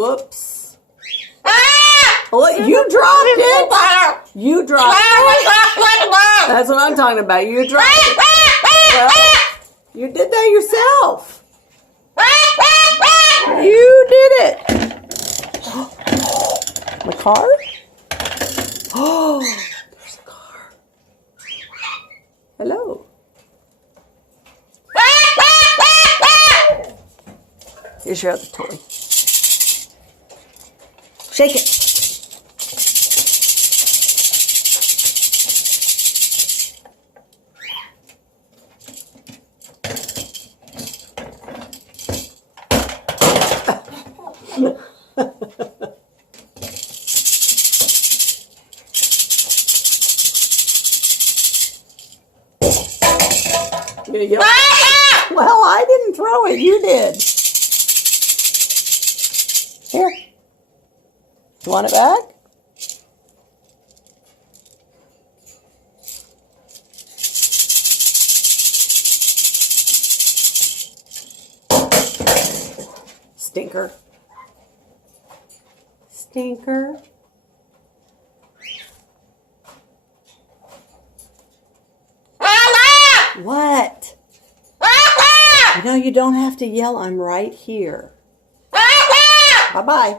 Whoops. Oh, you dropped it. You dropped it. That's what I'm talking about. You dropped it. Well, you did that yourself. You did it. The car? Oh, there's a car. Hello. Here's your other toy. Shake it. Well, I didn't throw it. You did. Here. You want it back? Stinker. Stinker. What? You know, you don't have to yell. I'm right here. Bye-bye.